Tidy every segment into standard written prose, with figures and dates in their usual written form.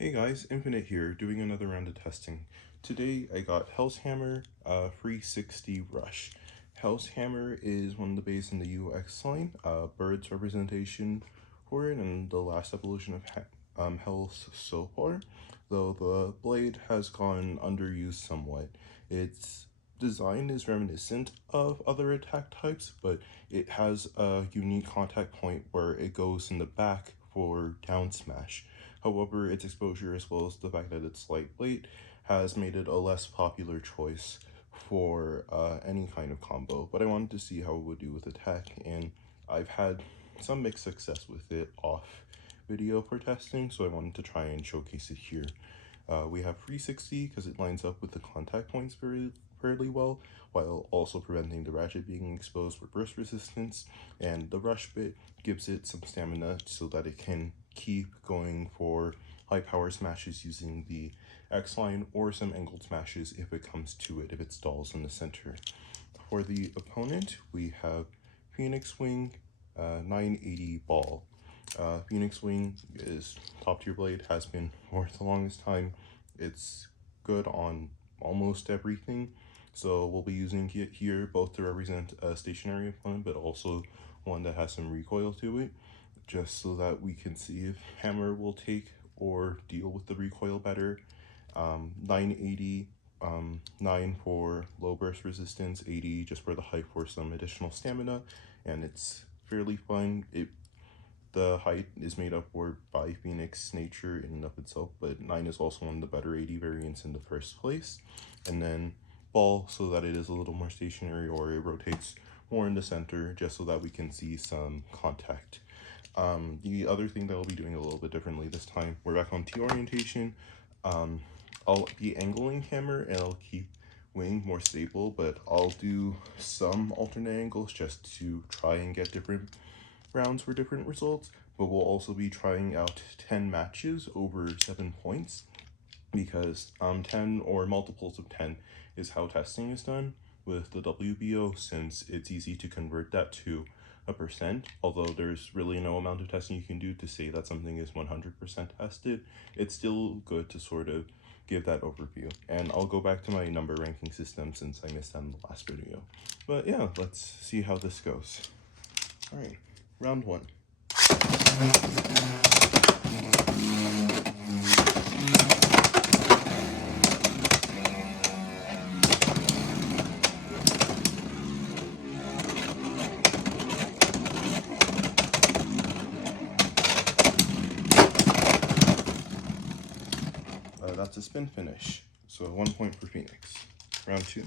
Hey guys, Infinite here, doing another round of testing. Today I got Hell's Hammer 360 Rush. Hell's Hammer is one of the bays in the UX line, Bird's representation for it, and the last evolution of Hell's so far, though the blade has gone underused somewhat. Its design is reminiscent of other attack types, but it has a unique contact point where it goes in the back for down smash. However, its exposure as well as the fact that it's lightweight has made it a less popular choice for any kind of combo, but I wanted to see how it would do with attack, and I've had some mixed success with it off video for testing, so I wanted to try and showcase it here. We have 360 because it lines up with the contact points fairly well, while also preventing the ratchet being exposed for burst resistance, and the rush bit gives it some stamina so that it can keep going for high power smashes using the X line or some angled smashes if it comes to it, if it stalls in the center. For the opponent, we have Phoenix Wing 980 Ball. Phoenix Wing is top tier blade, has been for the longest time. It's good on almost everything, so we'll be using it here both to represent a stationary opponent, but also one that has some recoil to it, just so that we can see if Hammer will take or deal with the recoil better. 980, 9 for low burst resistance, 80 just for the height for some additional stamina, and it's fairly fun. The height is made up for by Phoenix nature in and of itself, but 9 is also one of the better 80 variants in the first place. And then Ball, so that it is a little more stationary, or it rotates more in the center, just so that we can see some contact. The other thing that I'll be doing a little bit differently this time, we're back on T orientation. I'll be angling Hammer and I'll keep Wing more stable, but I'll do some alternate angles just to try and get different rounds for different results. But we'll also be trying out 10 matches over 7 points, because 10 or multiples of 10 is how testing is done with the WBO, since it's easy to convert that to a percent. Although there's really no amount of testing you can do to say that something is 100% tested, it's still good to sort of give that overview. And I'll go back to my number ranking system since I missed that in the last video. But yeah, let's see how this goes. All right, round 1. That's a spin finish, so 1 point for Phoenix. Round 2.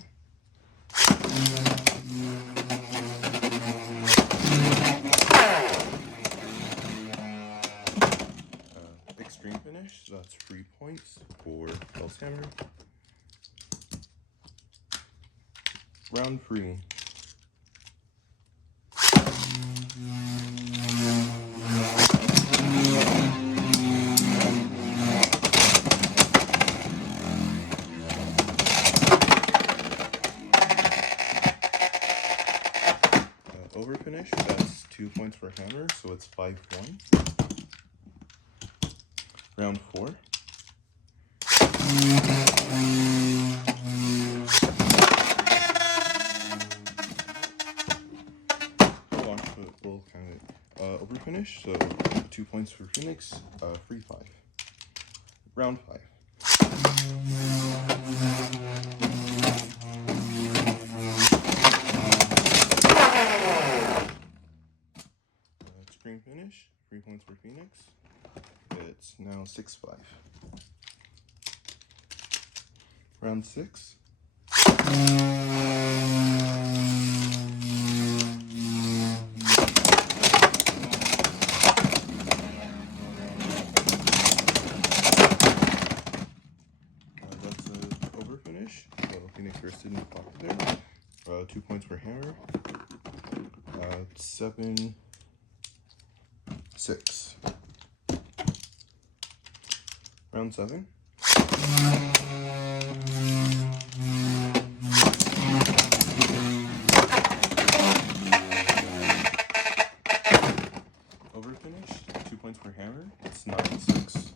Extreme finish, so that's 3 points for Hell's Hammer. Round 3. Over finish, that's 2 points for Hammer, so it's 5-1. Round 4. Hold on, we'll count it. Over finish, so 2 points for Phoenix, 3-5. Round 5. Extreme finish, 3 points for Phoenix. It's now 6-5. Round 6. That's an over finish, so Phoenix first didn't block there. 2 points for Hammer. 7-6. Round 7. Over finish, 2 points for Hammer. It's 9-6.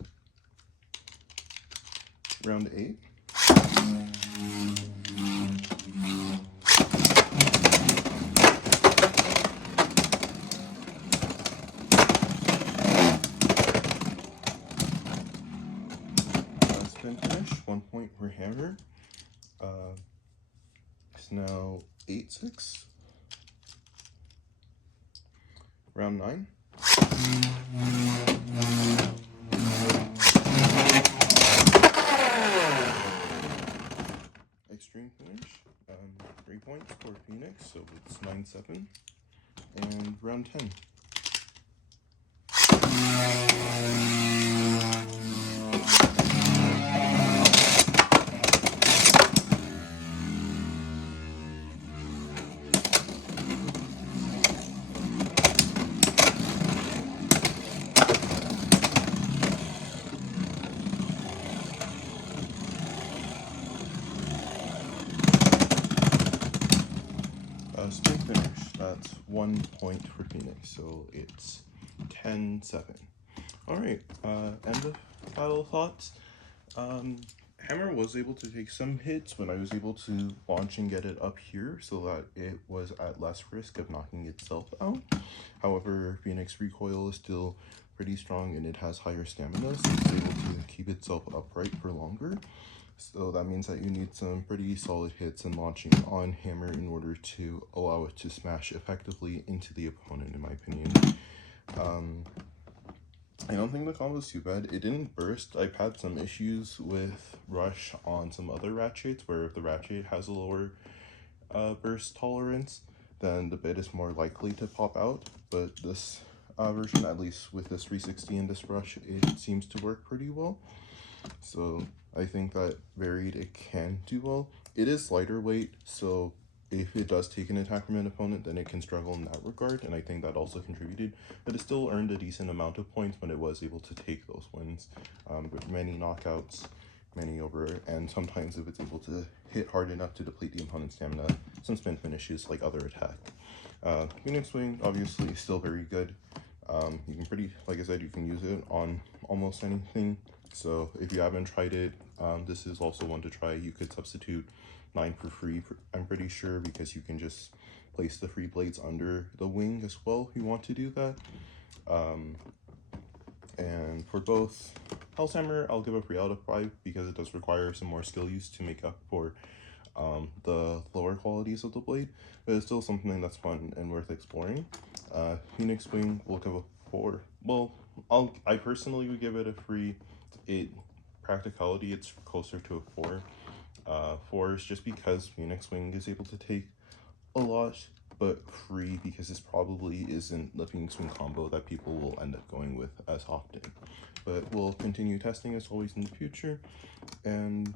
round 8. Spin finish, 1 point for hammer. It's now 8-6. Round 9. Extreme finish, 3 points for Phoenix, so it's 9-7. And round 10. Spin finish, that's 1 point for Phoenix, so it's 10-7. Alright, end of battle thoughts. Hammer was able to take some hits when I was able to launch and get it up here so that it was at less risk of knocking itself out. However, Phoenix recoil is still pretty strong and it has higher stamina, so it's able to keep itself upright for longer. So that means that you need some pretty solid hits and launching on hammer in order to allow it to smash effectively into the opponent, in my opinion. I don't think the combo is too bad. It didn't burst. I've had some issues with rush on some other ratchets where if the ratchet has a lower burst tolerance, then the bit is more likely to pop out. But this version, at least with this 360 and this rush, it seems to work pretty well. So I think that varied it can do well. It is lighter weight, so if it does take an attack from an opponent, then it can struggle in that regard, and I think that also contributed, but it still earned a decent amount of points when it was able to take those wins, with many knockouts, many over, and sometimes if it's able to hit hard enough to deplete the opponent's stamina, some spin finishes like other attack. Phoenix Wing, obviously, is still very good. You can like I said, you can use it on almost anything. So if you haven't tried it, this is also one to try. You could substitute 9 for free, I'm pretty sure, because you can just place the free blades under the wing as well if you want to do that. And for both Hell's Hammer, I'll give a 3 out of 5 because it does require some more skill use to make up for the lower qualities of the blade, but it's still something that's fun and worth exploring. Phoenix Wing will give a 4. Well, I personally would give it a 3. Practicality, it's closer to a 4. 4 is just because Phoenix Wing is able to take a lot, but 3 because this probably isn't the Phoenix Wing combo that people will end up going with as often. But we'll continue testing as always in the future, and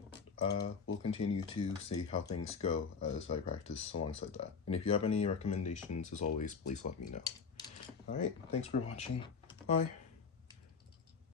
we'll continue to see how things go as I practice alongside that. And if you have any recommendations, as always, please let me know. Alright, thanks for watching. Bye.